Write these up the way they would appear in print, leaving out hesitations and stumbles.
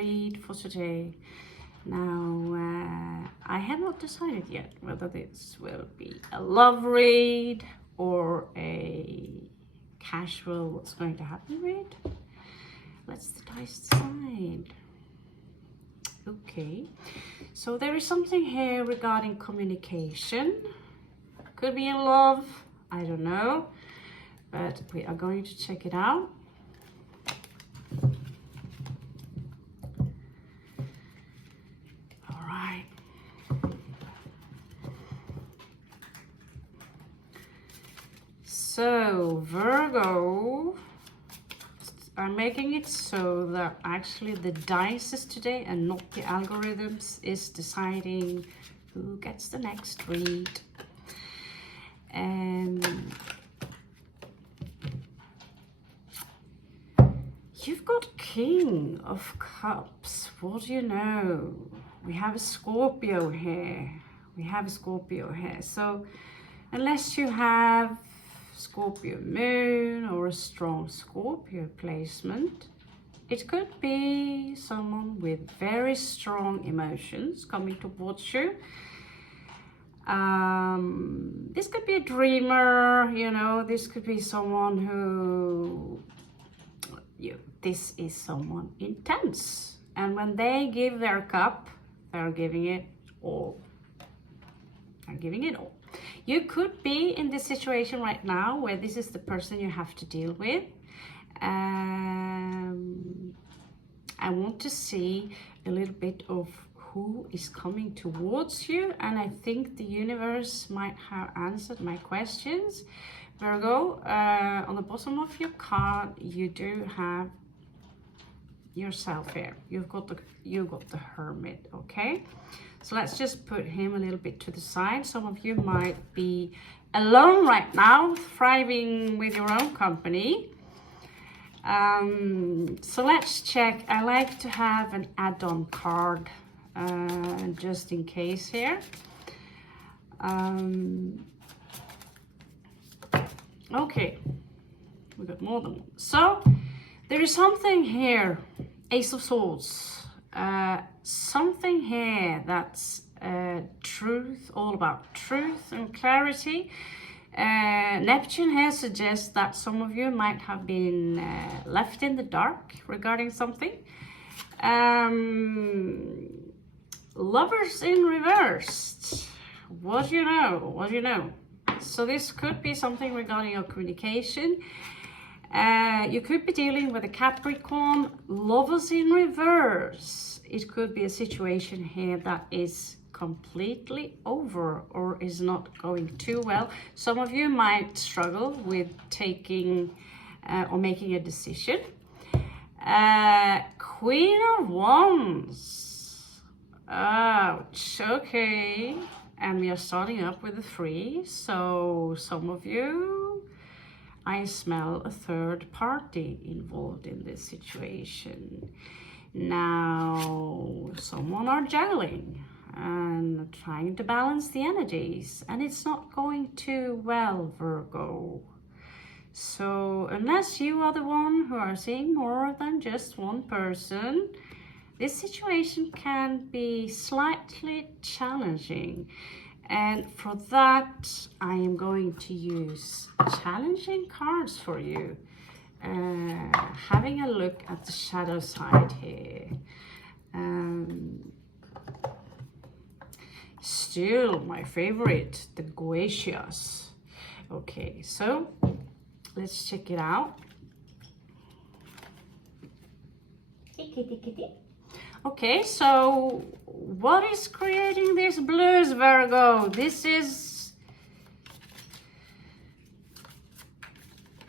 read for today. Now, I have not decided yet whether this will be a love read or a casual what's going to happen read. Let's the dice decide. Okay, so there is something here regarding communication. Could be in love, I don't know, but we are going to check it out. All right. So Virgo, I'm making it so that actually the dice today and not the algorithms is deciding who gets the next read. And you've got King of Cups. What do you know? We have a Scorpio here. So unless you have Scorpio moon or a strong Scorpio placement, it could be someone with very strong emotions coming towards you. This could be a dreamer, you know, this could be someone who, this is someone intense. And when they give their cup, they're giving it all. You could be in this situation right now where this is the person you have to deal with. I want to see a little bit of who is coming towards you, and I think the universe might have answered my questions. Virgo, on the bottom of your card, you do have yourself here. You've got the Hermit, okay? So let's just put him a little bit to the side. Some of you might be alone right now, thriving with your own company. So let's check. I like to have an add-on card just in case here. Okay, we got more than one. So there is something here, Ace of Swords. Something here that's truth, all about truth and clarity. Neptune here suggests that some of you might have been left in the dark regarding something. Lovers in reversed. What do you know? So this could be something regarding your communication. You could be dealing with a Capricorn. Lovers in reverse. It could be a situation here that is completely over or is not going too well. Some of you might struggle with taking or making a decision. Queen of Wands. Ouch, okay. And we are starting up with a 3. So some of you, I smell a third party involved in this situation. Now, someone are juggling and trying to balance the energies, and it's not going too well, Virgo. So unless you are the one who are seeing more than just one person, this situation can be slightly challenging. And for that, I am going to use challenging cards for you. Having a look at the shadow side here. Still my favorite, the Guacias. Okay, so let's check it out. Okay, so what is creating these blues, Virgo? This is...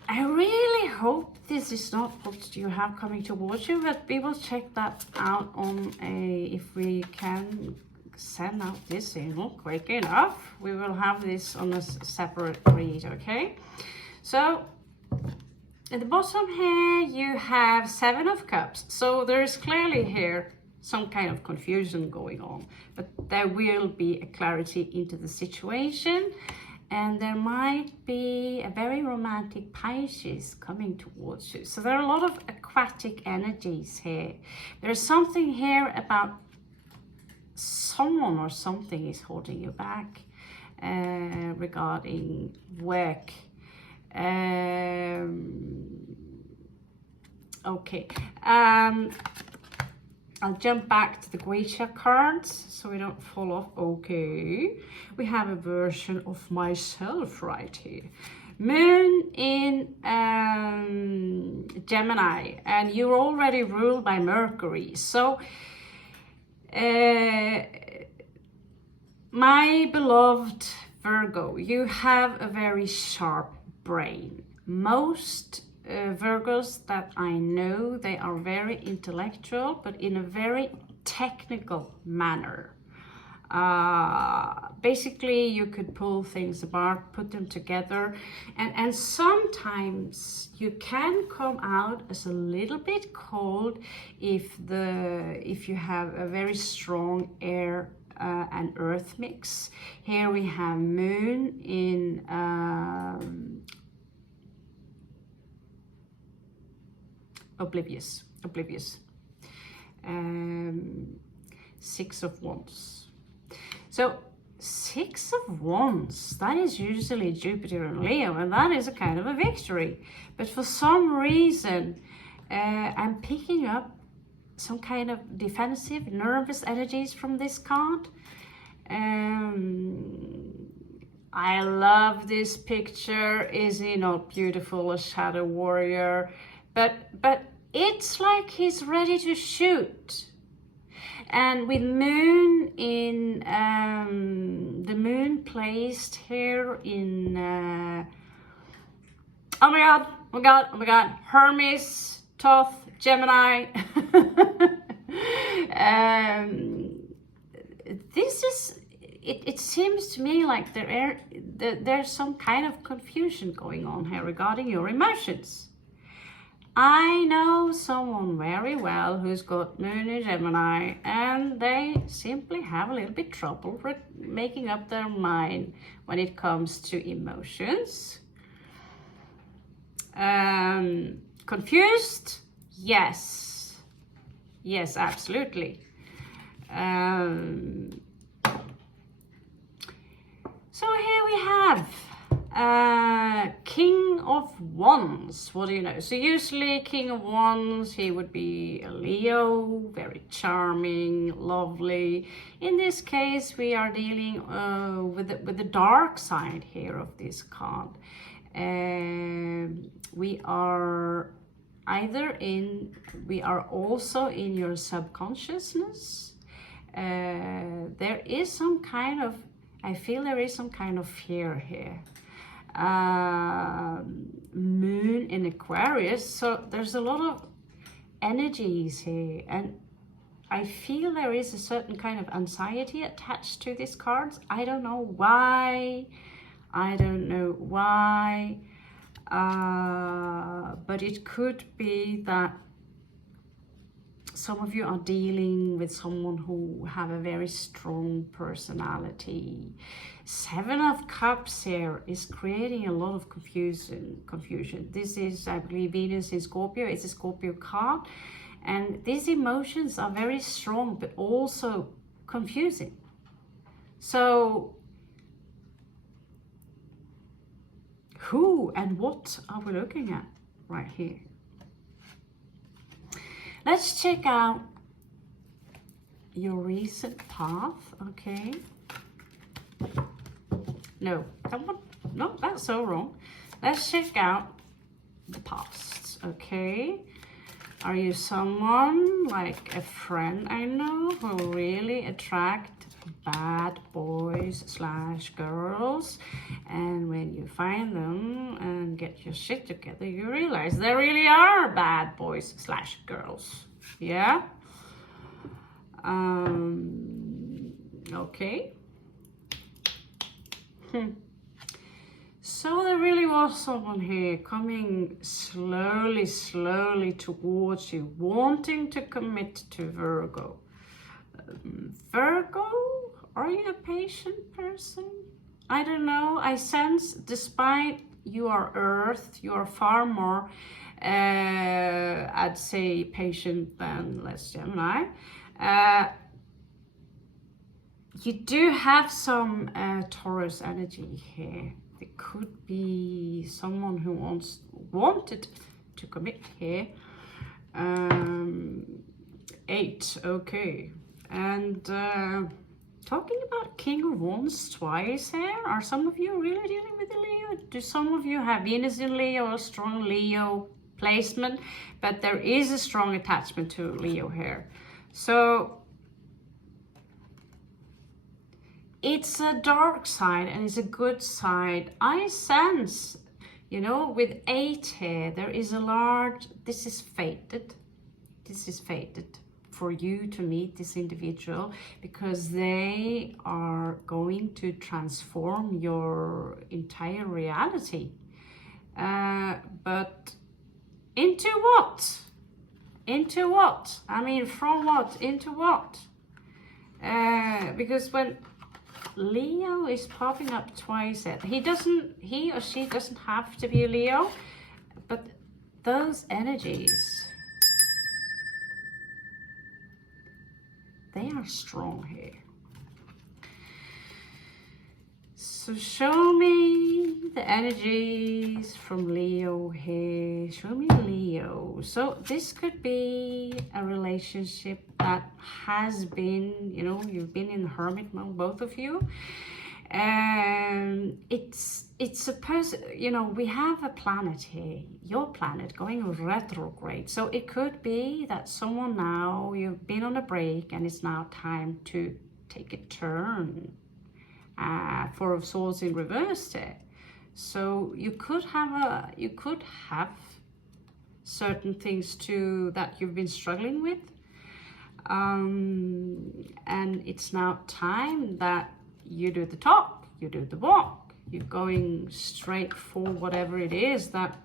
I really hope this is not what you have coming towards you, but we will check that out on a... If we can send out this signal quick enough, we will have this on a separate read, okay? So at the bottom here you have 7 of Cups, so there is clearly here some kind of confusion going on, but there will be a clarity into the situation. and there might be a very romantic Pisces coming towards you. So there are a lot of aquatic energies here. There's something here about someone or something is holding you back regarding work. Okay. I'll jump back to the Guisha cards so we don't fall off. Okay, we have a version of myself right here. Moon in Gemini, and you're already ruled by Mercury. So, my beloved Virgo, you have a very sharp brain. Most Virgos that I know, they are very intellectual, but in a very technical manner. Basically, you could pull things apart, put them together, and sometimes you can come out as a little bit cold if you have a very strong air and earth mix. Here we have Moon in oblivious. 6 of Wands. So 6 of Wands, that is usually Jupiter and Leo, and that is a kind of a victory. But for some reason, I'm picking up some kind of defensive, nervous energies from this card. I love this picture. Is he not beautiful, a shadow warrior? But it's like he's ready to shoot. And with Moon in, the Moon placed here in, oh my God, Hermes, Thoth, Gemini. This is, it seems to me like there's some kind of confusion going on here regarding your emotions. I know someone very well who's got Moon in Gemini, and they simply have a little bit trouble making up their mind when it comes to emotions. Confused? Yes. Yes, absolutely. So here we have King of Wands. What do you know? So usually King of Wands, he would be a Leo, very charming, lovely. In this case, we are dealing with the dark side here of this card. We are also in your subconsciousness. There is some kind of, I feel there is some kind of fear here. Moon in Aquarius, so there's a lot of energies here, and I feel there is a certain kind of anxiety attached to these cards. I don't know why, but it could be that some of you are dealing with someone who have a very strong personality. 7 of Cups here is creating a lot of confusion. This is, I believe, Venus in Scorpio. It's a Scorpio card. And these emotions are very strong, but also confusing. So, who and what are we looking at right here? Let's check out your recent path, okay? No, that's so wrong. Let's check out the past, okay? Are you someone like a friend I know who really attract bad boys / girls, and when you find them and get your shit together, you realize there really are bad boys / girls? Yeah. Okay. So there really was someone here coming slowly towards you, wanting to commit to Virgo. Virgo, are you a patient person? I don't know, I sense despite you are Earth, you are far more, I'd say, patient than, let's Gemini. You do have some Taurus energy here. It could be someone who wanted to commit here. 8, okay. And talking about King of Wands twice here. Are some of you really dealing with the Leo? Do some of you have Venus in Leo, a strong Leo placement? But there is a strong attachment to Leo here. So it's a dark side and it's a good side. I sense, you know, with 8 here, there is a large, this is fated for you to meet this individual, because they are going to transform your entire reality. But into what? Into what? I mean, from what? Into what? Because when Leo is popping up twice, he or she doesn't have to be a Leo, but those energies, they are strong here. So show me the energies from Leo here. Show me Leo. So this could be a relationship that has been, you know, you've been in hermit mode, both of you. And it's a person, you know, we have a planet here, your planet going retrograde. So it could be that someone now, you've been on a break and it's now time to take a turn. Four of Swords in reverse there. So you could have certain things too that you've been struggling with. And it's now time that you do the talk, you do the walk, you're going straight for whatever it is that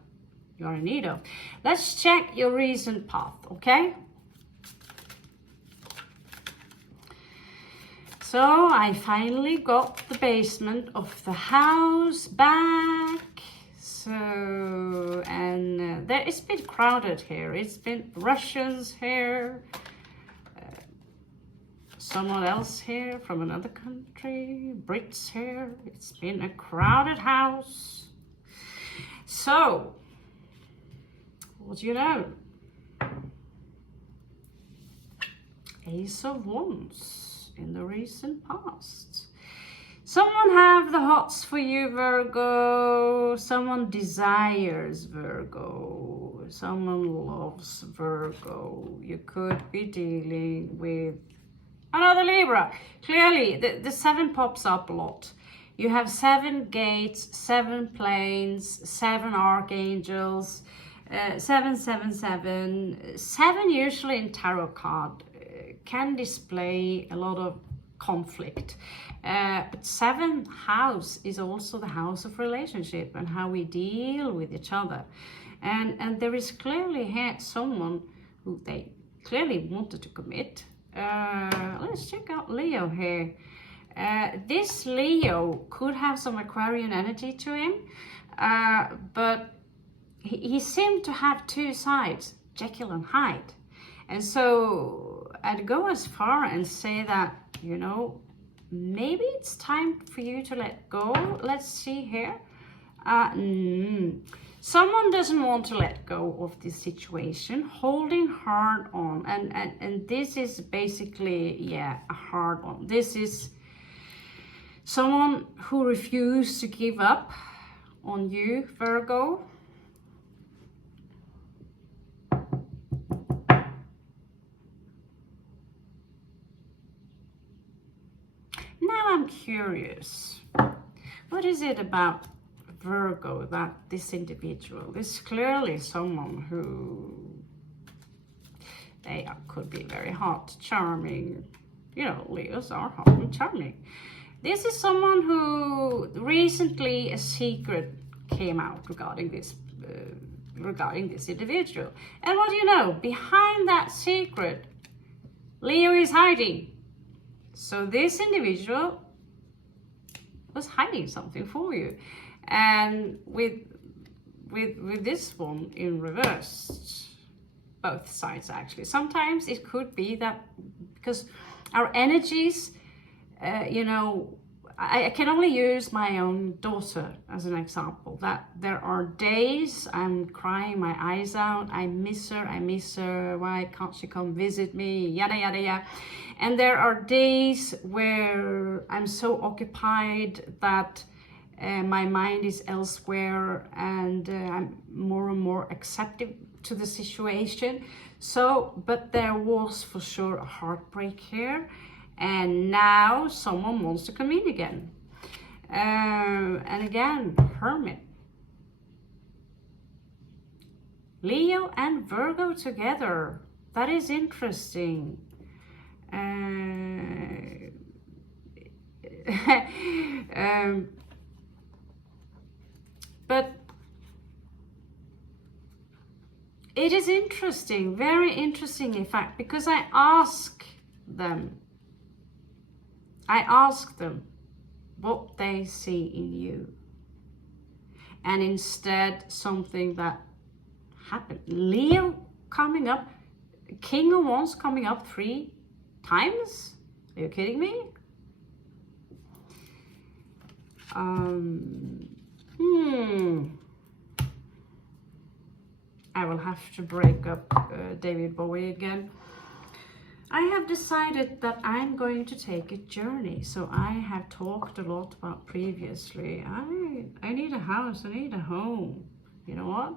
you're in need of. Let's check your recent path, okay? So I finally got the basement of the house back. So, and it's been crowded here. It's been Russians here, someone else here from another country, Brits here. It's been a crowded house. So, what do you know? Ace of Wands in the recent past. Someone have the hots for you, Virgo. Someone desires Virgo. Someone loves Virgo. You could be dealing with another Libra. Clearly, the 7 pops up a lot. You have 7 gates, 7 planes, 7 archangels, 777. 7 usually in tarot card can display a lot of conflict. But 7th house is also the house of relationship and how we deal with each other. And there is clearly here someone who they clearly wanted to commit. Let's check out Leo here. This Leo could have some Aquarian energy to him, but he seemed to have 2 sides, Jekyll and Hyde. And so I'd go as far and say that, you know, maybe it's time for you to let go. Let's see here. Someone doesn't want to let go of this situation, holding hard on. And this is basically, yeah, a hard on. This is someone who refused to give up on you, Virgo. Now I'm curious, what is it about Virgo that this individual is clearly someone who could be very hot, charming. You know, Leos are hot and charming. This is someone who recently a secret came out regarding this individual. And what do you know? Behind that secret, Leo is hiding. So this individual was hiding something for you. And with this one in reverse, both sides actually, sometimes it could be that because our energies, you know, I can only use my own daughter as an example, that there are days I'm crying my eyes out, I miss her, why can't she come visit me, yada yada yada. And there are days where I'm so occupied that my mind is elsewhere, and I'm more and more accepting to the situation. So, but there was for sure a heartbreak here, and now someone wants to come in again. And again, Hermit. Leo and Virgo together. That is interesting. But it is interesting, very interesting in fact, because I ask them what they see in you. And instead something that happened. Leo coming up, King of Wands coming up 3 times? Are you kidding me? I will have to break up David Bowie again. I have decided that I'm going to take a journey. So I have talked a lot about previously. I need a house, I need a home. You know what?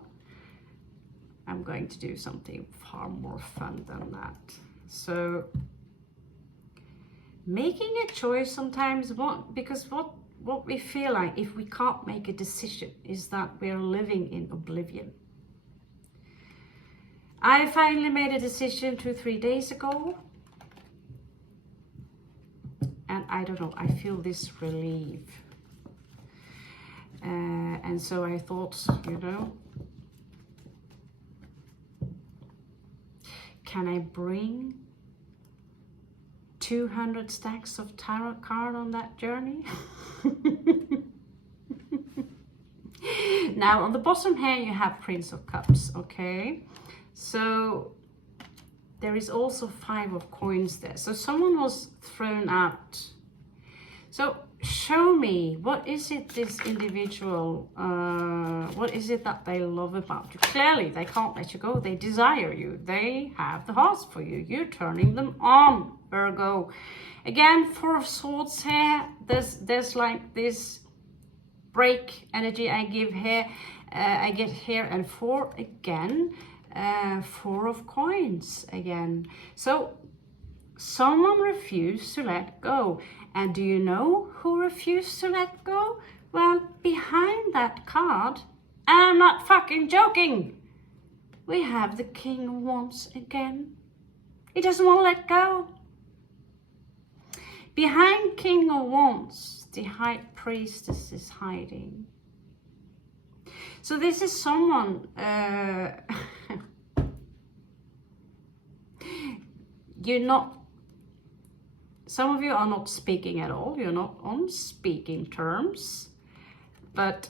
I'm going to do something far more fun than that. So making a choice sometimes, because what we feel like if we can't make a decision is that we're living in oblivion. I finally made a decision 2-3 days ago, and I don't know, I feel this relief. And so I thought, you know, can I bring 200 stacks of tarot card on that journey? Now on the bottom here you have Prince of Cups, okay? So there is also 5 of coins there. So someone was thrown out. So show me, what is it this individual, what is it that they love about you? Clearly they can't let you go. They desire you. They have the hearts for you. You're turning them on, Virgo. Again, 4 of Swords here. There's like this break energy I give here. I get here, and 4 again. 4 of coins again. So someone refused to let go. And do you know who refused to let go? Well, behind that card, and I'm not fucking joking, we have the King of Wands again. He doesn't want to let go. Behind King of Wands, the High Priestess is hiding. So this is someone, you're not, some of you are not speaking at all. You're not on speaking terms. But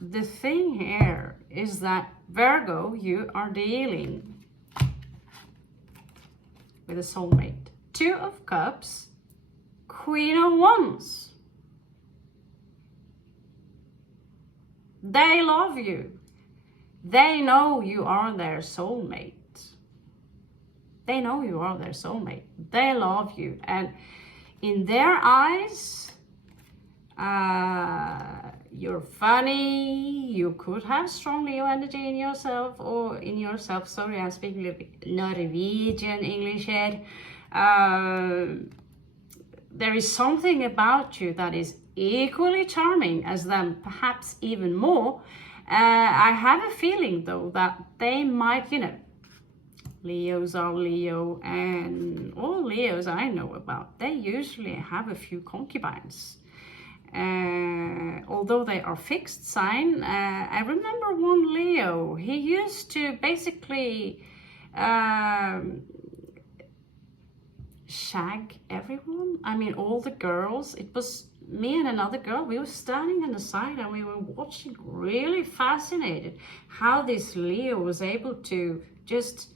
the thing here is that Virgo, you are dealing with a soulmate. 2 of Cups, Queen of Wands. They love you. They know you are their soulmate. They know you are their soulmate. They love you. And in their eyes, you're funny. You could have strong Leo energy in yourself, sorry, I'm speaking Norwegian English here. There is something about you that is equally charming as them, perhaps even more. I have a feeling though that they might, you know, Leos are Leo, and all Leos I know about, they usually have a few concubines. Although they are fixed sign, I remember one Leo, he used to basically shag everyone. I mean, all the girls. It was me and another girl, we were standing on the side and we were watching, really fascinated how this Leo was able to just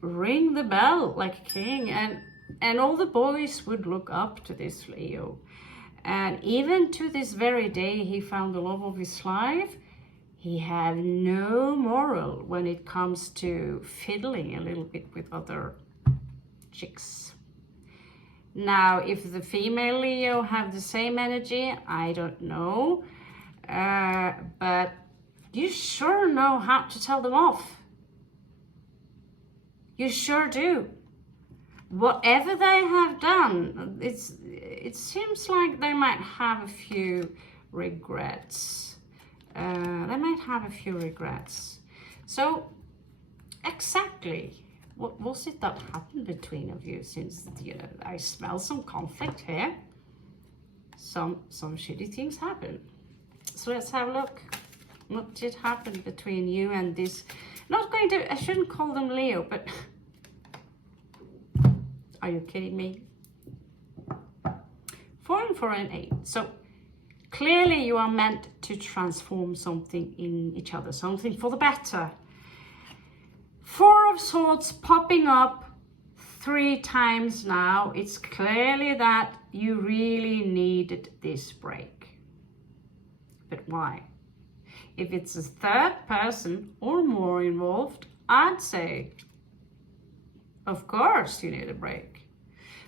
ring the bell like a king, and all the boys would look up to this Leo. And even to this very day, he found the love of his life. He had no moral when it comes to fiddling a little bit with other chicks. Now, if the female Leo have the same energy, I don't know. But you sure know how to tell them off. You sure do. Whatever they have done, it seems like they might have a few regrets. So, exactly, what was it that happened between of you? Since I smell some conflict here. Some shitty things happen. So let's have a look. What did happen between you and this? I shouldn't call them Leo, but are you kidding me? 4 and 4 and 8. So clearly you are meant to transform something in each other, something for the better. 4 of Swords popping up 3 times now. It's clearly that you really needed this break. But why? If it's a third person or more involved, I'd say, of course you need a break.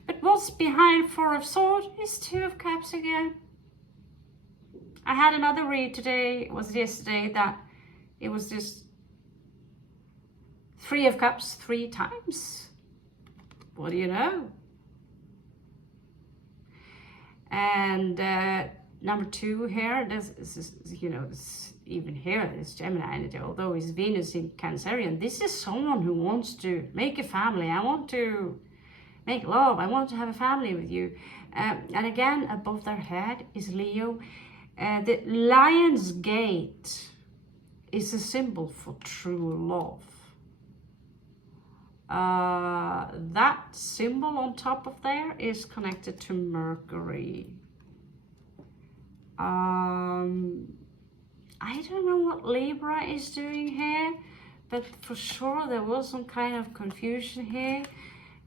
But what's behind 4 of Swords is 2 of Cups again. I had another read today, it was yesterday, that it was just 3 of Cups 3 times. What do you know? And number 2 here, even here, this Gemini energy, although it's Venus in Cancerian, this is someone who wants to make a family. I want to make love. I want to have a family with you. And again, above their head is Leo. The Lion's Gate is a symbol for true love. That symbol on top of there is connected to Mercury. I don't know what Libra is doing here, but for sure there was some kind of confusion here,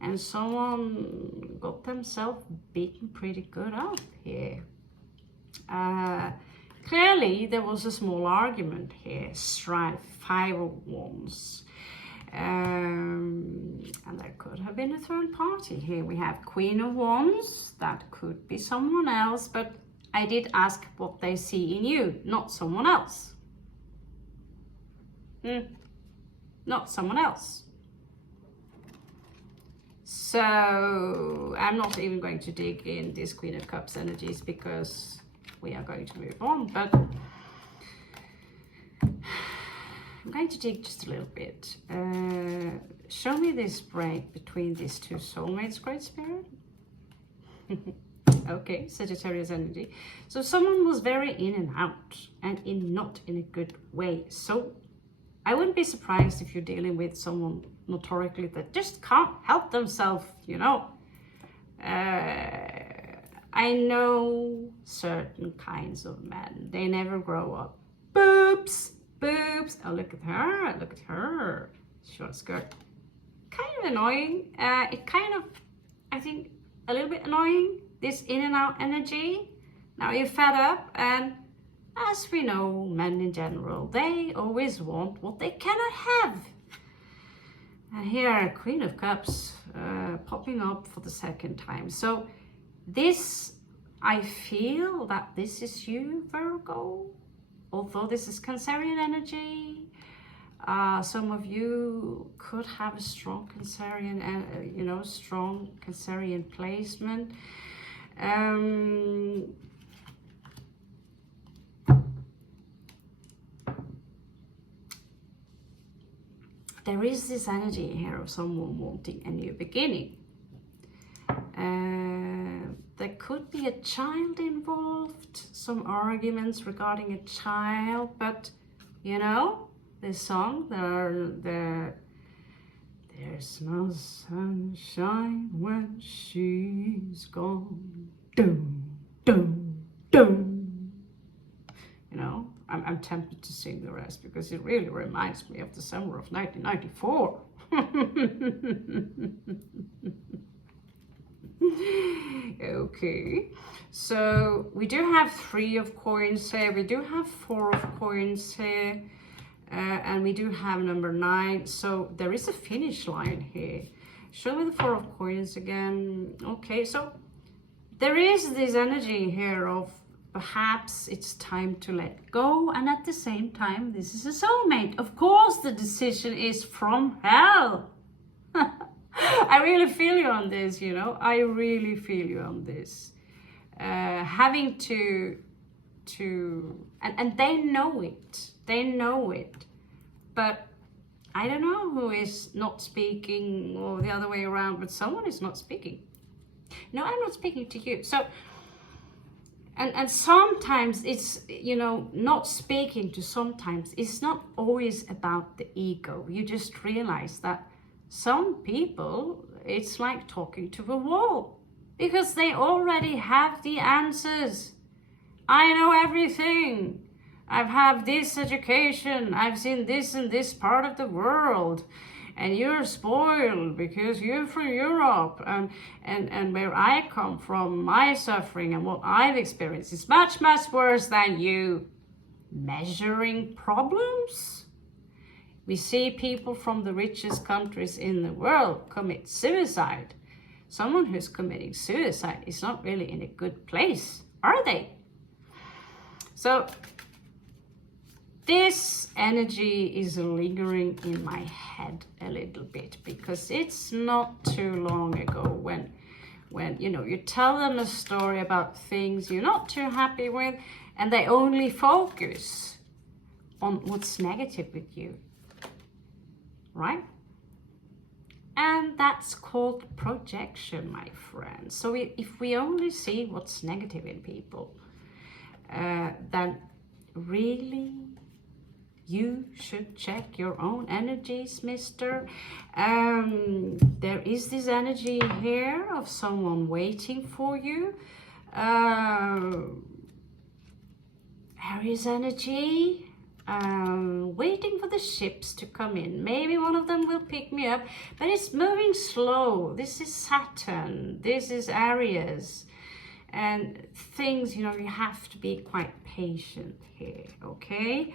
and someone got themselves beaten pretty good up here. Clearly there was a small argument here, strife, 5 of Wands. And there could have been a third party here. We have Queen of Wands, that could be someone else, but I did ask what they see in you, not someone else. Not someone else. So I'm not even going to dig in this Queen of Cups energies because we are going to move on, but I'm going to dig just a little bit. Show me this break between these 2 soulmates, Great Spirit. Okay, Sagittarius energy. So someone was very in and out, and not in a good way. So I wouldn't be surprised if you're dealing with someone notorically that just can't help themselves, I know certain kinds of men. They never grow up. Boobs. Oh, look at her. Short skirt. Kind of annoying. I think, a little bit annoying. This in and out energy. Now you're fed up, and as we know, men in general, they always want what they cannot have. And here, Queen of Cups popping up for the 2nd time. So this, I feel that this is you, Virgo. Although this is Cancerian energy, some of you could have a strong Cancerian, strong Cancerian placement. There is this energy here of someone wanting a new beginning. There could be a child involved, some arguments regarding a child, but this song, there's no sunshine when she's gone. Doom. dum, dum. You know, I'm tempted to sing the rest because it really reminds me of the summer of 1994. Okay, so we do have 3 of coins here, we do have 4 of coins here, and we do have number 9, so there is a finish line here. Show me the 4 of coins again. Okay, so there is this energy here of perhaps it's time to let go, and at the same time, this is a soulmate. Of course, the decision is from hell. I really feel you on this, you know. I really feel you on this. Having to and they know it. They know it. But I don't know who is not speaking or the other way around, but someone is not speaking. No, I'm not speaking to you. So, and sometimes it's, you know, not speaking to sometimes it's not always about the ego. You just realize that some people, it's like talking to a wall because they already have the answers. I know everything. I've had this education. I've seen this in this part of the world. And you're spoiled because you're from Europe. And where I come from, my suffering and what I've experienced is much, much worse than you. Measuring problems? We see people from the richest countries in the world commit suicide. Someone who's committing suicide is not really in a good place, are they? So this energy is lingering in my head a little bit because it's not too long ago when you know, you tell them a story about things you're not too happy with and they only focus on what's negative with you. Right? And that's called projection, my friend. So if we only see what's negative in people, then really you should check your own energies, mister. There is this energy here of someone waiting for you. Aries energy. Waiting for the ships to come in. Maybe one of them will pick me up, but it's moving slow. This is Saturn, this is Aries, and things, you know, you have to be quite patient here, okay?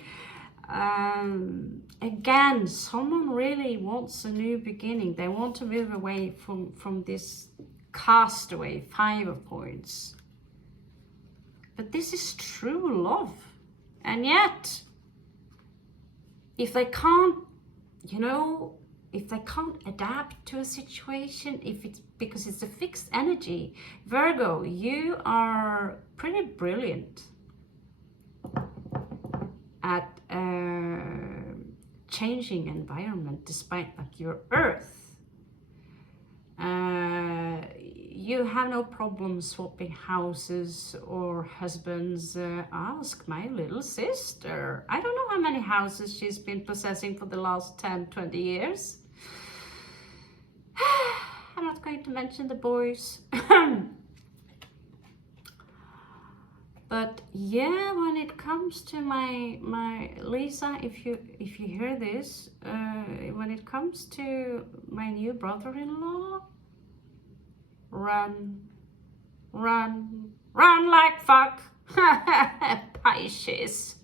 Again, someone really wants a new beginning. They want to move away from this castaway 5 of coins. But this is true love, and yet if they can't, you know, if they can't adapt to a situation, if it's because it's a fixed energy, Virgo, you are pretty brilliant at changing environment despite like your Earth. You have no problem swapping houses or husbands. Ask my little sister. I don't know how many houses she's been possessing for the last 10, 20 years. I'm not going to mention the boys. But yeah, when it comes to my Lisa, if you hear this, when it comes to my new brother-in-law, run like fuck. Pisces.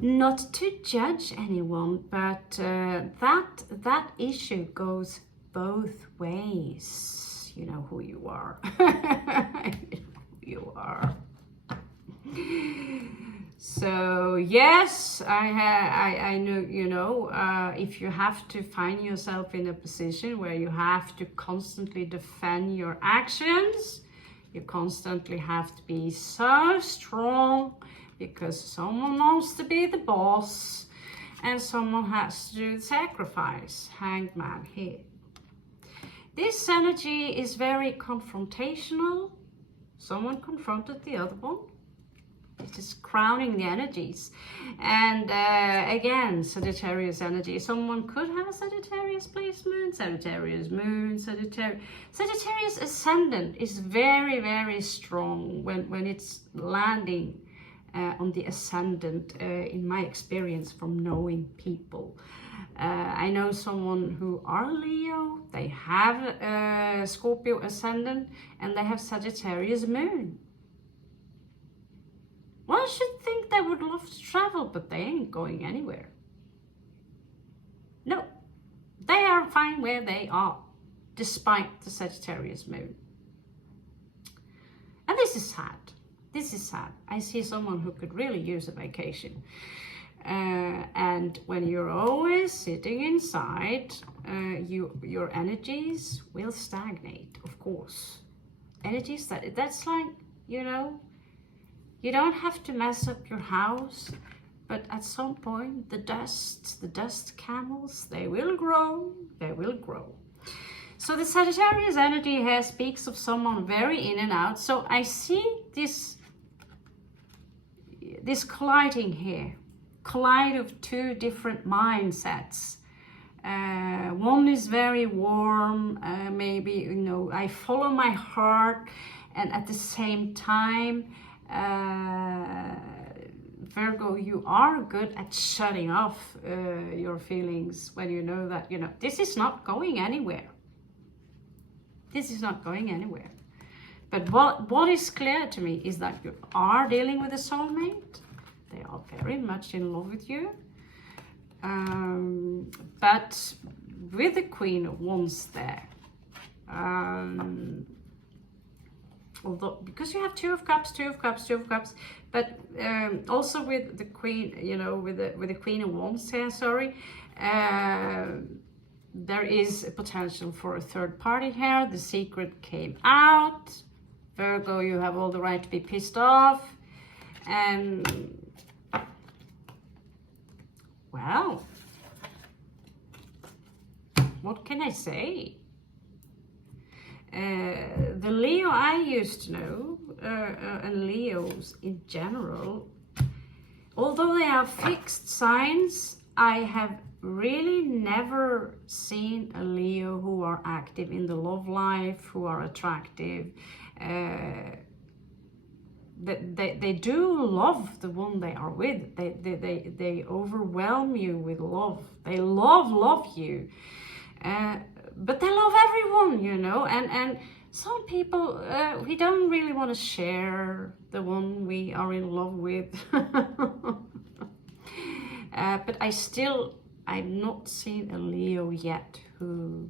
Not to judge anyone, but that issue goes both ways. You know who you are. You know who you are. So yes, I know, you know, if you have to find yourself in a position where you have to constantly defend your actions, you constantly have to be so strong because someone wants to be the boss and someone has to do the sacrifice. Hanged man here. This energy is very confrontational. Someone confronted the other one. just crowning the energies. And again, Sagittarius energy. Someone could have a Sagittarius placement, Sagittarius moon, Sagittarius ascendant is very, very strong when it's landing on the ascendant, in my experience from knowing people. I know someone who are Leo, they have Scorpio ascendant, and they have Sagittarius moon. Well, I should think they would love to travel, but they ain't going anywhere. No, they are fine where they are, despite the Sagittarius moon. And this is sad. This is sad. I see someone who could really use a vacation. And when you're always sitting inside, your energies will stagnate, of course. Energies that's like, you know, you don't have to mess up your house, but at some point the dust camels, they will grow, they will grow. So the Sagittarius energy here speaks of someone very in and out. So I see this colliding here. Collide of two different mindsets. One is very warm, maybe, you know, I follow my heart, and at the same time, Virgo, you are good at shutting off your feelings when you know that, you know, this is not going anywhere. This is not going anywhere. But what is clear to me is that you are dealing with a soulmate. They are very much in love with you. But with the Queen of Wands there, although, because you have Two of Cups, but also with the Queen, you know, with the Queen of Wands here, sorry, there is a potential for a third party here. The secret came out. Virgo, you have all the right to be pissed off. And well, what can I say? The Leo I used to know, and Leos in general, although they are fixed signs, I have really never seen a Leo who are active in the love life, who are attractive. They do love the one they are with. They overwhelm you with love. They love you. But they love everyone, you know, and some people, we don't really want to share the one we are in love with. But I've not seen a Leo yet who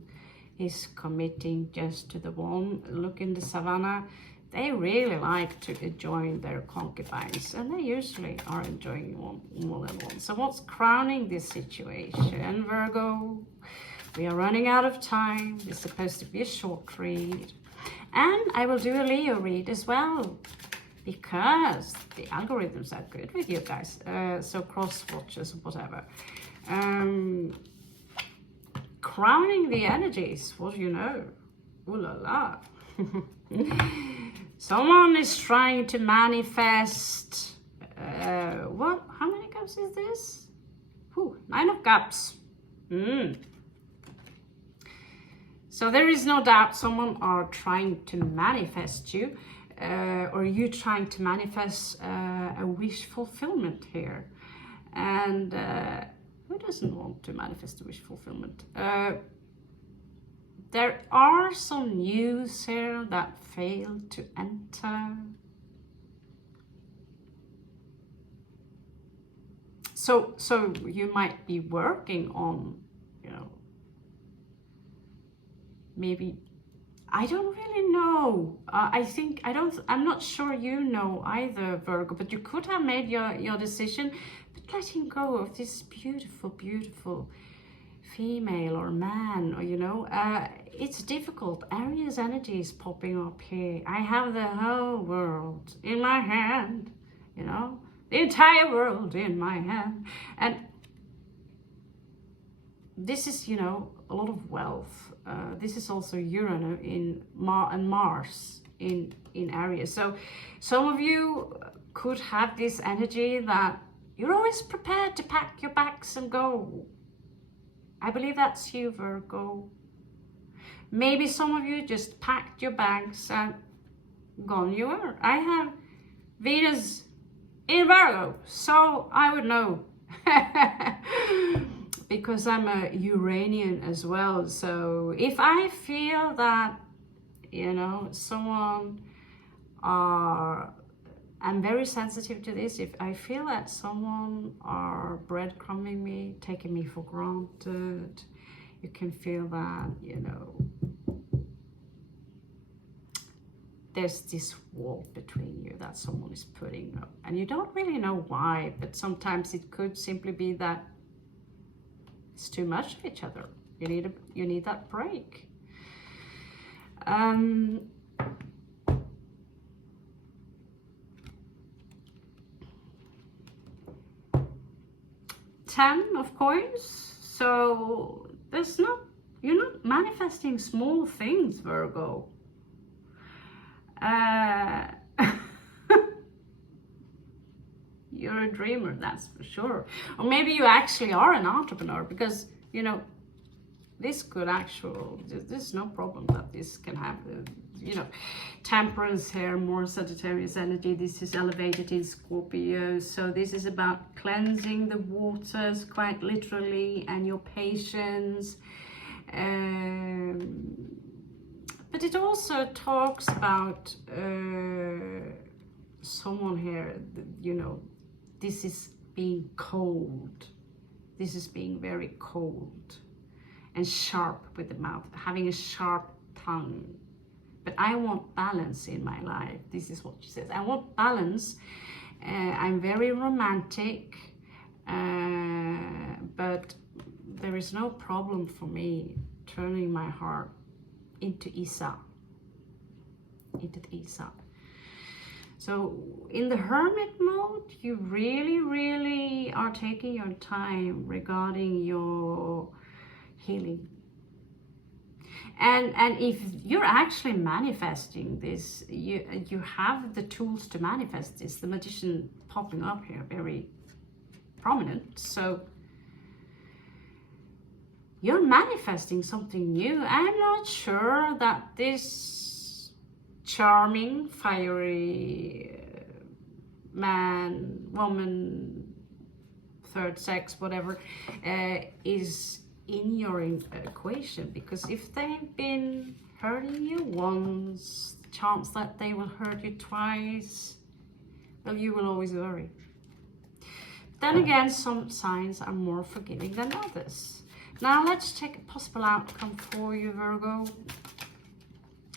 is committing just to the one. Look in the savannah, they really like to join their concubines, and they usually are enjoying one more than one. So what's crowning this situation, Virgo? We are running out of time. It's supposed to be a short read. And I will do a Leo read as well, because the algorithms are good with you guys. So cross watches, whatever. Crowning the energies, what do you know? Ooh la la. Someone is trying to manifest, what? How many cups is this? Ooh, 9 of Cups. So there is no doubt someone are trying to manifest you, or you trying to manifest a wish fulfillment here. And who doesn't want to manifest a wish fulfillment? There are some news here that failed to enter. So you might be working on, you know, maybe, I don't really know. I'm not sure you know either, Virgo, but you could have made your decision, but letting go of this beautiful, beautiful female or man, or, you know, it's difficult. Aries energy is popping up here. I have the whole world in my hand, you know, the entire world in my hand. And this is, you know, a lot of wealth. This is also Uranus and Mars in areas. So some of you could have this energy that you're always prepared to pack your bags and go. I believe that's you, Virgo. Maybe some of you just packed your bags and gone you were. I have Venus in Virgo, so I would know. Because I'm a Uranian as well. So if I feel that, you know, someone I'm very sensitive to this. If I feel that someone are breadcrumbing me, taking me for granted, you can feel that, you know, there's this wall between you that someone is putting up. And you don't really know why, but sometimes it could simply be that it's too much of each other. You need that break. 10 of coins. So you're not manifesting small things, Virgo. You're a dreamer, that's for sure. Or maybe you actually are an entrepreneur, because, you know, this could actually, there's no problem that this can happen. You know, temperance here, more Sagittarius energy. This is elevated in Scorpio. So this is about cleansing the waters, quite literally, and your patience. But it also talks about someone here, you know, this is being cold. This is being very cold and sharp with the mouth, having a sharp tongue. But I want balance in my life. This is what she says. I want balance. I'm very romantic, but there is no problem for me turning my heart into Isa, into the Isa. So in the hermit mode, you really, really are taking your time regarding your healing. And if you're actually manifesting this, you have the tools to manifest this. The magician popping up here, very prominent. So you're manifesting something new. I'm not sure that this charming, fiery man, woman, third sex, whatever, is in your equation, because if they've been hurting you once, the chance that they will hurt you twice, well, you will always worry. Then again, some signs are more forgiving than others. Now let's check a possible outcome for you, Virgo.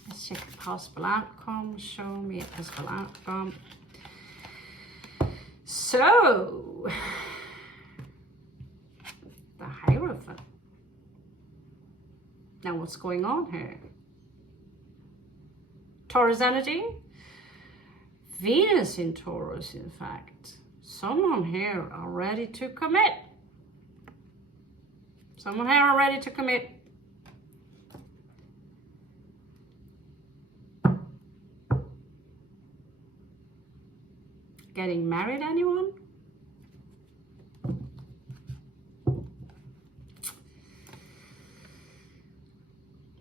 Let's check a possible outcome. Show me a possible outcome. So, the Hierophant. Now what's going on here? Taurus energy. Venus in Taurus, in fact. Someone here are ready to commit. Someone here are ready to commit. Getting married, anyone?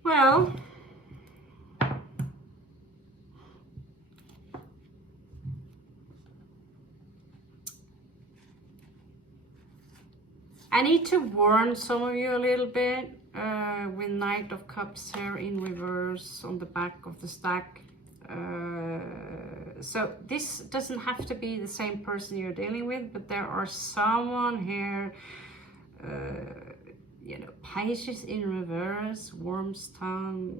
Well, I need to warn some of you a little bit with Knight of Cups here in reverse on the back of the stack. So this doesn't have to be the same person you're dealing with, but there are someone here, you know, Pisces in reverse, worm's tongue.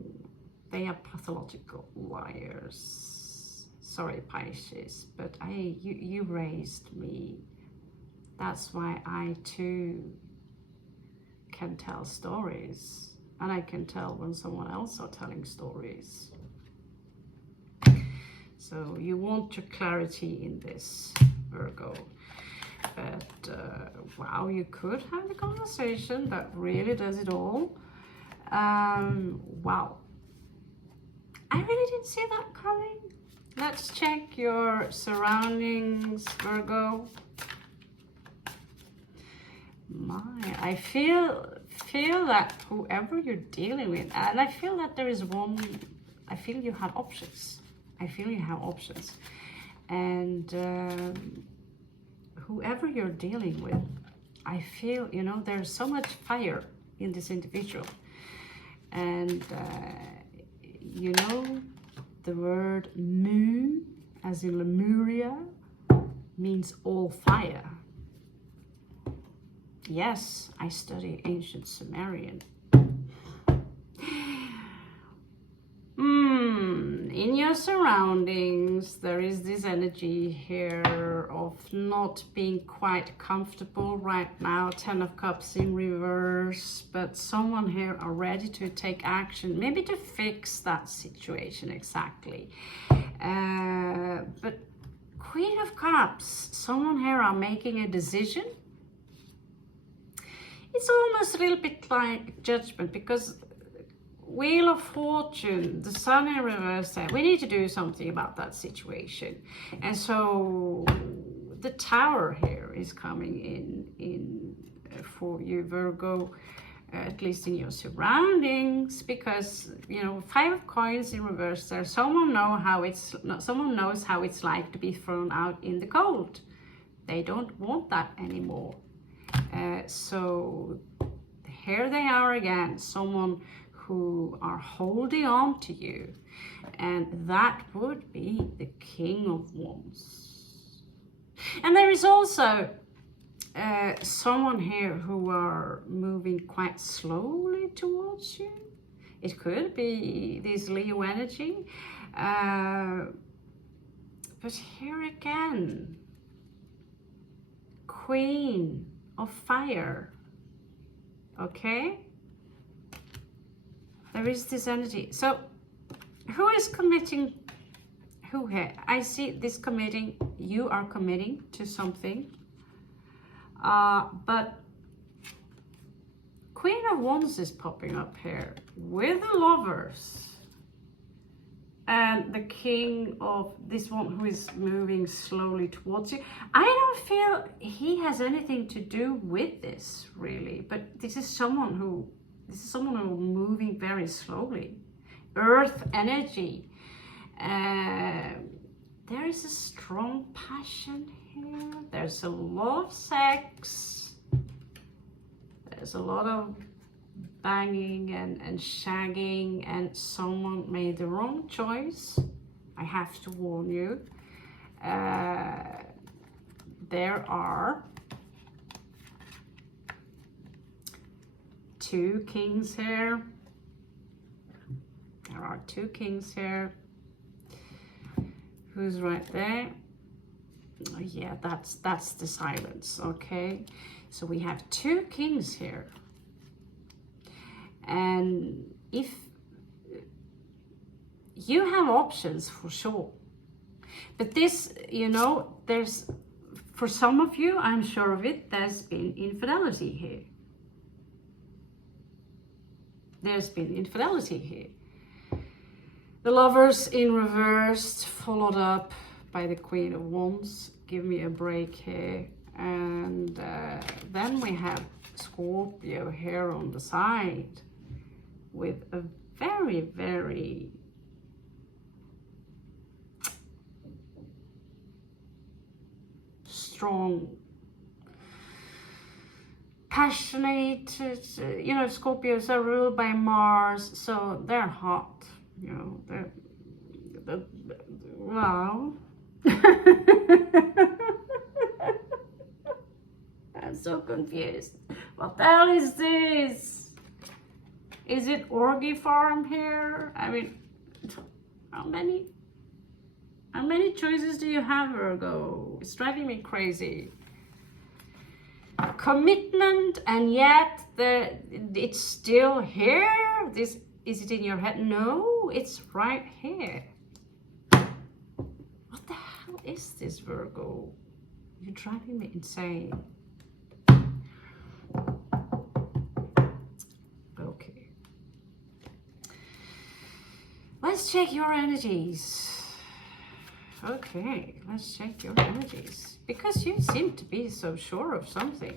They are pathological liars. Sorry, Pisces, but you raised me. That's why I too can tell stories, and I can tell when someone else are telling stories. So you want your clarity in this, Virgo. But wow, you could have the conversation that really does it all. Wow. I really didn't see that coming. Let's check your surroundings, Virgo. I feel that whoever you're dealing with, and I feel that there is one, I feel you have options. I feel you have options. And whoever you're dealing with, I feel, you know, there's so much fire in this individual. And, you know, the word mu, as in Lemuria, means all fire. Yes, I study ancient Sumerian. In your surroundings, there is this energy here of not being quite comfortable right now. 10 of Cups in reverse, but someone here are ready to take action, maybe to fix that situation exactly. But Queen of Cups, someone here are making a decision. It's almost a little bit like Judgment, because Wheel of Fortune, the Sun in reverse there, we need to do something about that situation. And so the Tower here is coming in for you, Virgo, at least in your surroundings, because, you know, 5 of Coins in reverse there, someone knows how it's like to be thrown out in the cold. They don't want that anymore. So here they are again, someone who are holding on to you, and that would be the King of Wands. And there is also someone here who are moving quite slowly towards you. It could be this Leo energy, but here again, Queen of Fire. Okay, there is this energy. So who is committing? Who here? I see this committing. You are committing to something, but Queen of Wands is popping up here with the Lovers and the King of this one who is moving slowly towards you. I don't feel he has anything to do with this really, but this is someone who moving very slowly. Earth energy. There is a strong passion here. There's a lot of sex. There's a lot of banging and shagging, and someone made the wrong choice. I have to warn you. There are 2 kings here. There are 2 kings here. Who's right there? Oh, yeah, that's the silence. Okay, so we have 2 kings here. And if you have options for sure, but this, you know, there's, for some of you, I'm sure of it, there's been infidelity here. There's been infidelity here. The Lovers in reverse, followed up by the Queen of Wands. Give me a break here. And then we have Scorpio here on the side with a very, very strong, passionate, you know, Scorpios are ruled by Mars, so they're hot, you know, they're wow. I'm so confused. What the hell is this? Is it orgy farm here? I mean, how many choices do you have, Virgo? It's driving me crazy. Commitment, and yet it's still here. Is it in your head? No, it's right here. What the hell is this, Virgo? You're driving me insane. Okay. Let's let's check your energies. Okay, let's check your energies. Because you seem to be so sure of something.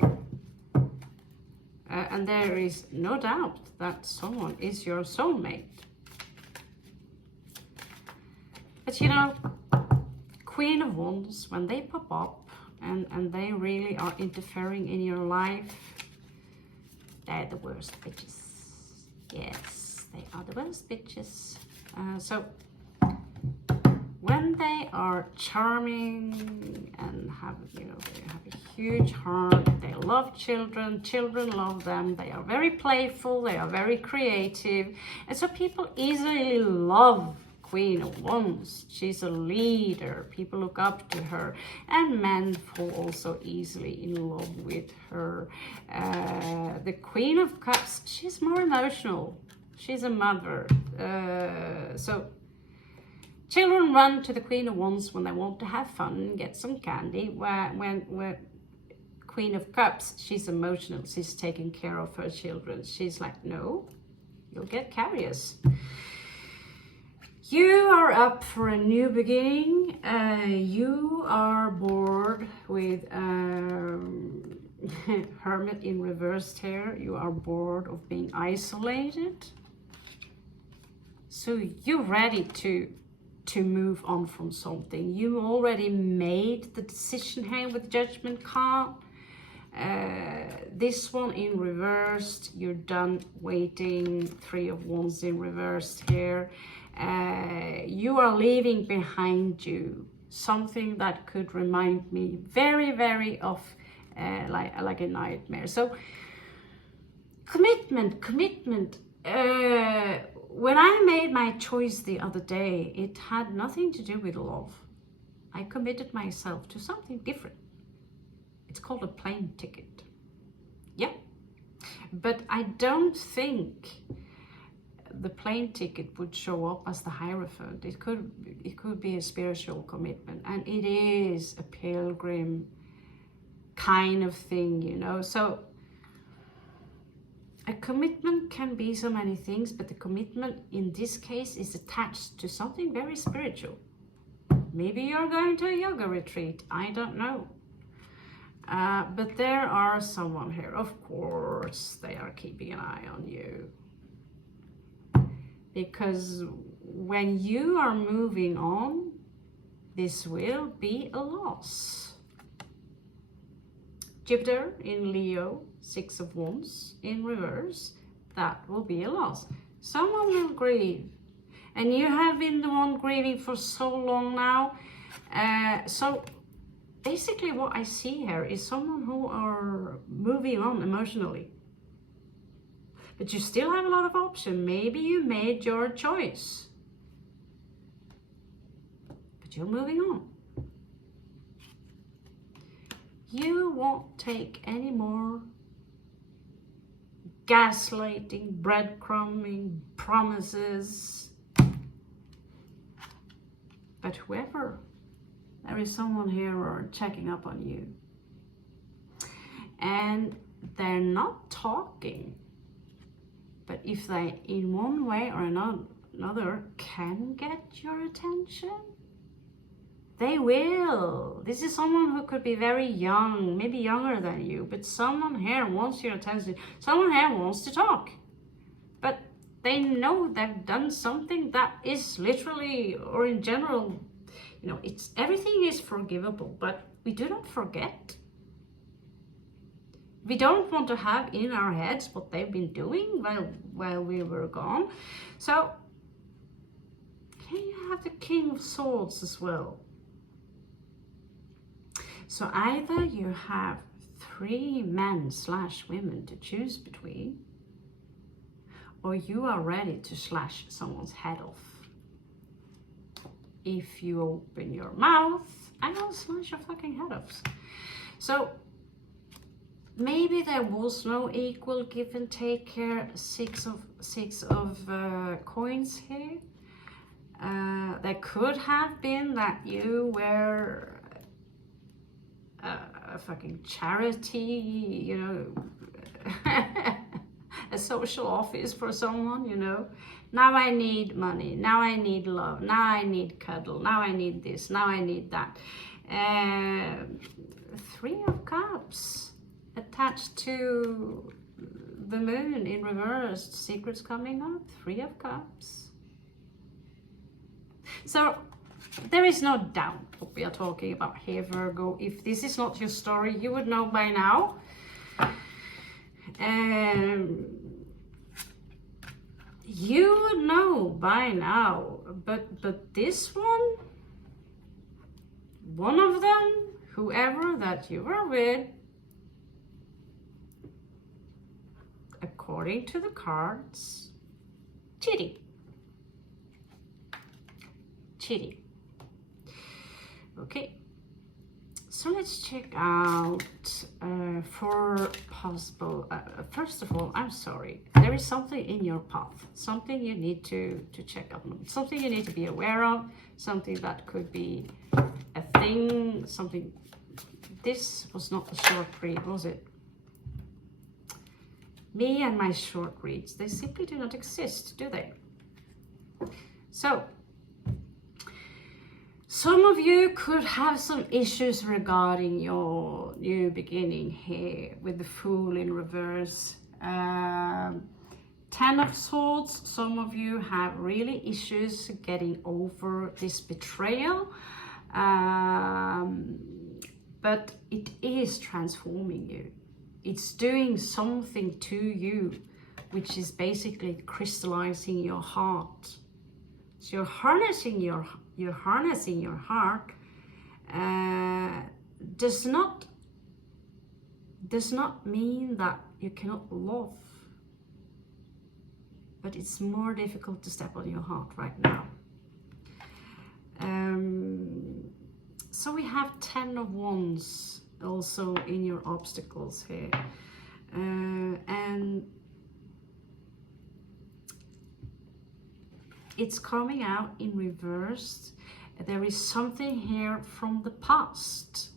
And there is no doubt that someone is your soulmate. But you know, Queen of Wands, when they pop up and they really are interfering in your life, they're the worst bitches. Yes, they are the worst bitches. So when they are charming and have, you know, they have a huge heart, they love children, children love them, they are very playful, they are very creative, and so people easily love Queen of Wands. She's a leader, people look up to her, and men fall also easily in love with her. The Queen of Cups, she's more emotional, she's a mother, so children run to the Queen of Wands when they want to have fun and get some candy. When Queen of Cups, she's emotional, she's taking care of her children. She's like, no, you'll get carriers. You are up for a new beginning. You are bored with Hermit in reversed here. You are bored of being isolated. So you're ready to move on from something. You already made the decision here with Judgment card. This one in reversed, you're done waiting. Three of Wands in reversed here. You are leaving behind you something that could remind me very, very of like a nightmare. So commitment. When I made my choice the other day, it had nothing to do with love. I committed myself to something different. It's called a plane ticket. Yeah. But I don't think the plane ticket would show up as the Hierophant. It could be a spiritual commitment, and it is a pilgrim kind of thing, you know. So a commitment can be so many things, but the commitment in this case is attached to something very spiritual. Maybe you're going to a yoga retreat, I don't know. But there are someone here, of course, they are keeping an eye on you. Because when you are moving on, this will be a loss. Jupiter in Leo, Six of Wands in reverse, that will be a loss. Someone will grieve, and you have been the one grieving for so long now. So basically what I see here is someone who are moving on emotionally. But you still have a lot of options. Maybe you made your choice, but you're moving on. You won't take any more gaslighting, breadcrumbing, promises. But whoever, there is someone here or checking up on you. And they're not talking. But if they, in one way or another, can get your attention, they will. This is someone who could be very young, maybe younger than you, but someone here wants your attention. Someone here wants to talk. But they know they've done something that is literally, or in general, you know, everything is forgivable, but we do not forget. We don't want to have in our heads what they've been doing while we were gone. So, here you have the King of Swords as well. So either you have 3 men/women to choose between, or you are ready to slash someone's head off. If you open your mouth, I will slash your fucking head off. So, maybe there was no equal give and take here. Six of coins here. There could have been that you were a fucking charity, you know, a social office for someone, you know. Now I need money, now I need love, now I need cuddle, now I need this, now I need that. Three of Cups attached to the moon in reversed. Secrets coming up. Three of Cups. So there is no doubt what we are talking about here, Virgo. If this is not your story, you would know by now. You would know by now, but this one of them, whoever that you were with, according to the cards, cheating. Okay, so let's check out for possible, first of all, I'm sorry, there is something in your path, something you need to check up on, something you need to be aware of, something that could be a thing, something. This was not a short read, was it? Me and my short reads, they simply do not exist, do they? So, some of you could have some issues regarding your new beginning here with the Fool in reverse. 10 of Swords, some of you have really issues getting over this betrayal. But it is transforming you. It's doing something to you, which is basically crystallizing your heart. So you're harnessing your heart. Does not mean that you cannot love, but it's more difficult to step on your heart right now. So we have 10 of Wands also in your obstacles here. And it's coming out in reverse. There is something here from the past.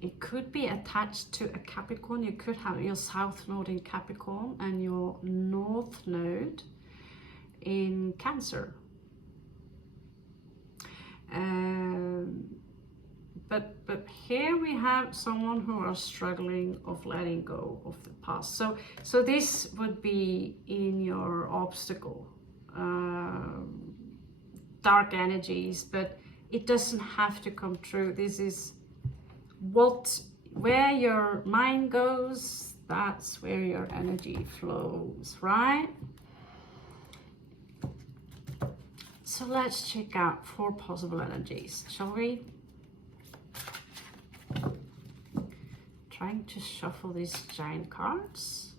It could be attached to a Capricorn. You could have your South Node in Capricorn and your North Node in Cancer. But here we have someone who are struggling of letting go of the past. So this would be in your obstacle, dark energies, but it doesn't have to come true. This is where your mind goes, that's where your energy flows, right? So let's check out 4 possible energies, shall we? Trying to shuffle these giant cards.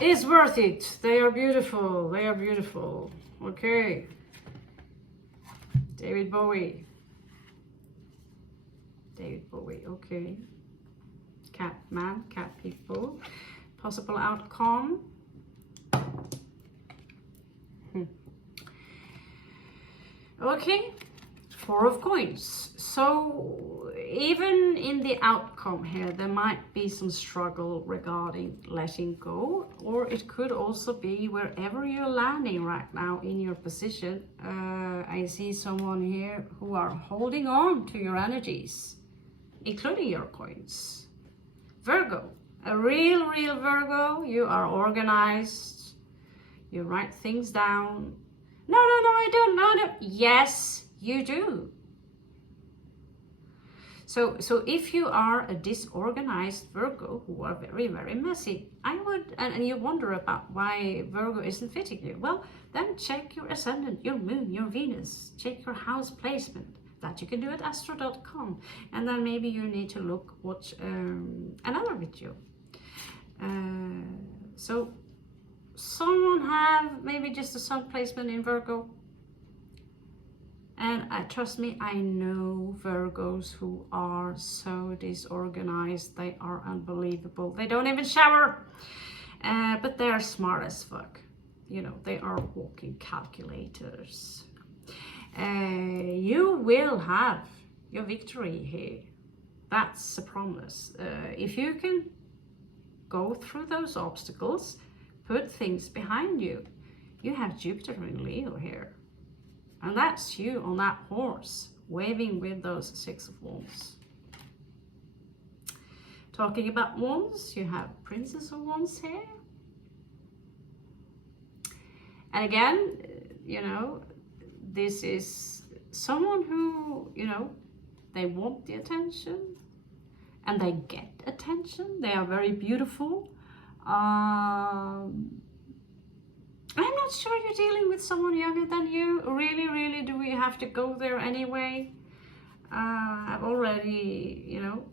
It is worth it. They are beautiful. They are beautiful. Okay. David Bowie. Okay. Cat man, cat people. Possible outcome. Okay, 4 of Coins. So even in the outcome here, there might be some struggle regarding letting go, or it could also be wherever you're landing right now in your position. I see someone here who are holding on to your energies, including your coins. Virgo, a real Virgo, you are organized, you write things down. No, I don't know. Yes, you do. So if you are a disorganized Virgo who are very messy, I would, and you wonder about why Virgo isn't fitting you, well, then check your ascendant, your moon, your Venus, check your house placement. That you can do at astro.com, and then maybe you need to watch another video. So someone have maybe just a sun placement in Virgo, and trust me, I know Virgos who are so disorganized. They are unbelievable. They don't even shower, but they are smart as fuck. You know, they are walking calculators. You will have your victory here. That's a promise. If you can go through those obstacles, put things behind you. You have Jupiter in Leo here. And that's you on that horse, waving with those Six of Wands. Talking about wands, you have Princess of Wands here. And again, you know, this is someone who, you know, they want the attention and they get attention. They are very beautiful. I'm not sure you're dealing with someone younger than you. Really, do we have to go there anyway? I've already, you know,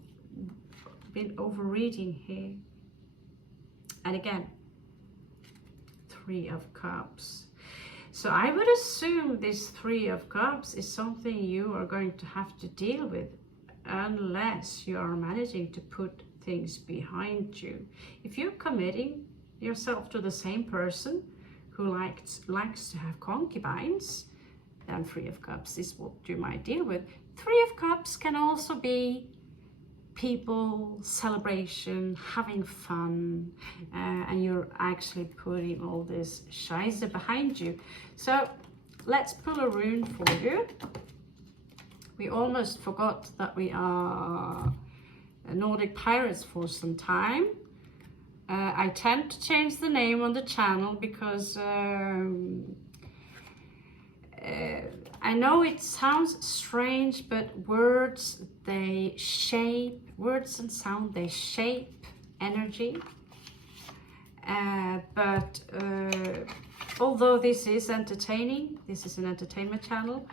been overreading here. And again, Three of Cups. So I would assume this Three of Cups is something you are going to have to deal with unless you are managing to put things behind you. If you're committing yourself to the same person who likes to have concubines, then Three of Cups is what you might deal with. Three of Cups can also be people, celebration, having fun, and you're actually putting all this scheisse behind you. So let's pull a rune for you. We almost forgot that we are Nordic pirates for some time. I tend to change the name on the channel because I know it sounds strange, but words, they shape, words and sound, they shape energy. But although this is entertaining, this is an entertainment channel,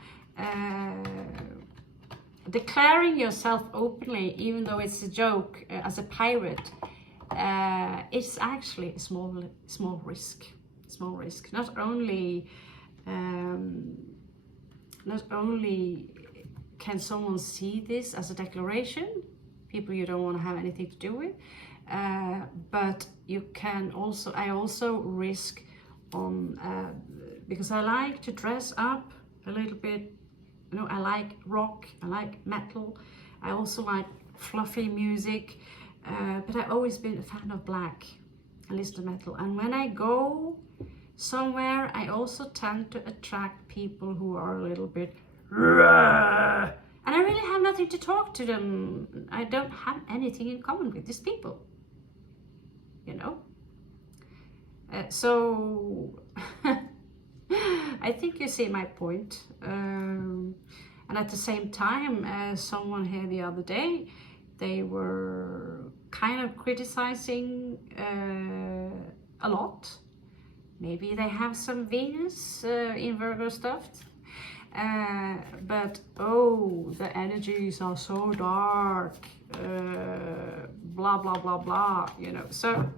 declaring yourself openly, even though it's a joke, as a pirate, it's actually a small risk. Not only can someone see this as a declaration, people you don't want to have anything to do with, but you can also, I also risk on, because I like to dress up a little bit, you know, I like rock, I like metal, I also like fluffy music, but I've always been a fan of black and listen to metal. And when I go somewhere, I also tend to attract people who are a little bit raw. And I really have nothing to talk to them. I don't have anything in common with these people, you know. So I think you see my point. And at the same time, someone here the other day, they were kind of criticizing a lot. Maybe they have some Venus in Virgo stuff. But oh, the energies are so dark, blah, blah, blah, blah, you know. So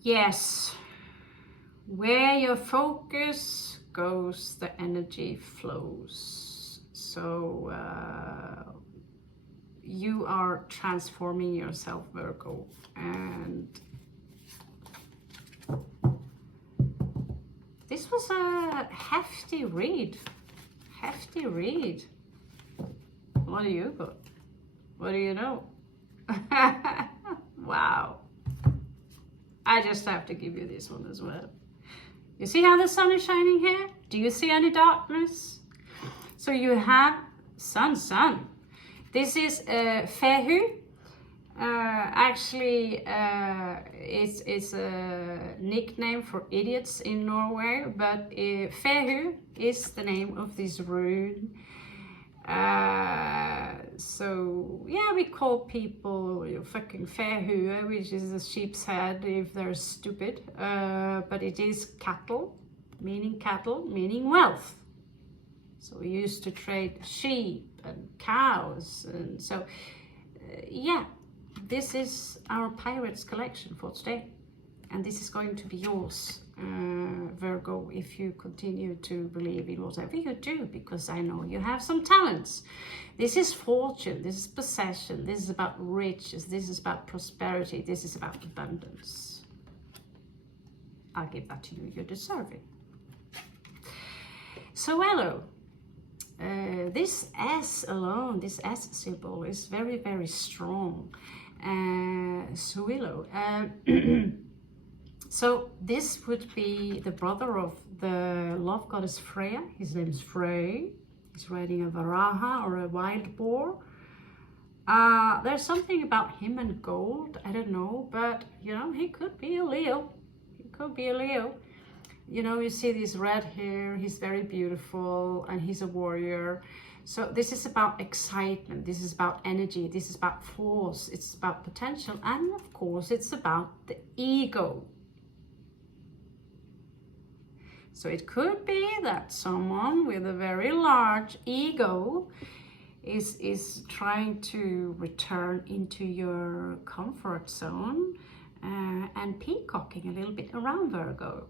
yes, where your focus goes, the energy flows. So you are transforming yourself, Virgo, and this was a hefty read. What do you got? What do you know? Wow. I just have to give you this one as well. You see how the sun is shining here? Do you see any darkness? So you have sun. This is Fehu. Actually, it's a nickname for idiots in Norway, but Fehu is the name of this rune. So yeah, we call people fucking Fehu, which is a sheep's head if they're stupid, but it is cattle, meaning wealth. So we used to trade sheep and cows, and so yeah, this is our pirates collection for today, and this is going to be yours, Virgo, if you continue to believe in whatever you do, because I know you have some talents. This is fortune, this is possession, this is about riches, this is about prosperity, this is about abundance. I'll give that to you, you deserve it. So hello, this S alone, this S symbol is very, very strong. Suilo. So this would be the brother of the love goddess Freya. His name is Frey. He's riding a Varaha or a wild boar. There's something about him and gold. I don't know, but you know, he could be a Leo. He could be a Leo. You know, you see this red hair. He's very beautiful, and he's a warrior. So this is about excitement. This is about energy. This is about force. It's about potential, and of course, it's about the ego. So it could be that someone with a very large ego is trying to return into your comfort zone and peacocking a little bit around Virgo.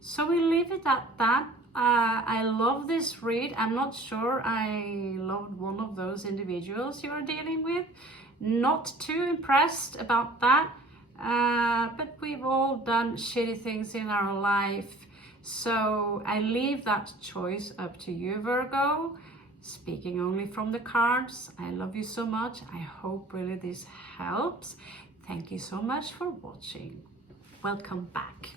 So we leave it at that. I love this read. I'm not sure I loved one of those individuals you are dealing with. Not too impressed about that. But we've all done shitty things in our life. So I leave that choice up to you, Virgo. Speaking only from the cards, I love you so much. I hope really this helps. Thank you so much for watching. Welcome back.